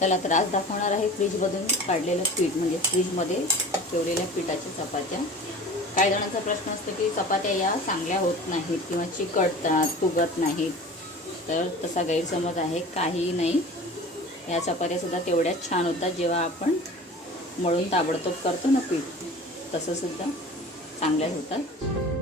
चला तर आज दाखवणार आहे फ्रीजमधून काढलेलं पीठ, म्हणजे फ्रीजमध्ये ठेवलेल्या पिठाच्या चपात्या. काही जणांचा प्रश्न असतो की चपात्या या चांगल्या होत नाहीत किंवा चिकटतात, फुगत नाहीत. तर तसा गैरसमज आहे, काही नाही. या चपात्यासुद्धा तेवढ्याच छान होतात जेव्हा आपण मळून ताबडतोब करतो ना पीठ, तसंसुद्धा चांगल्या होतात.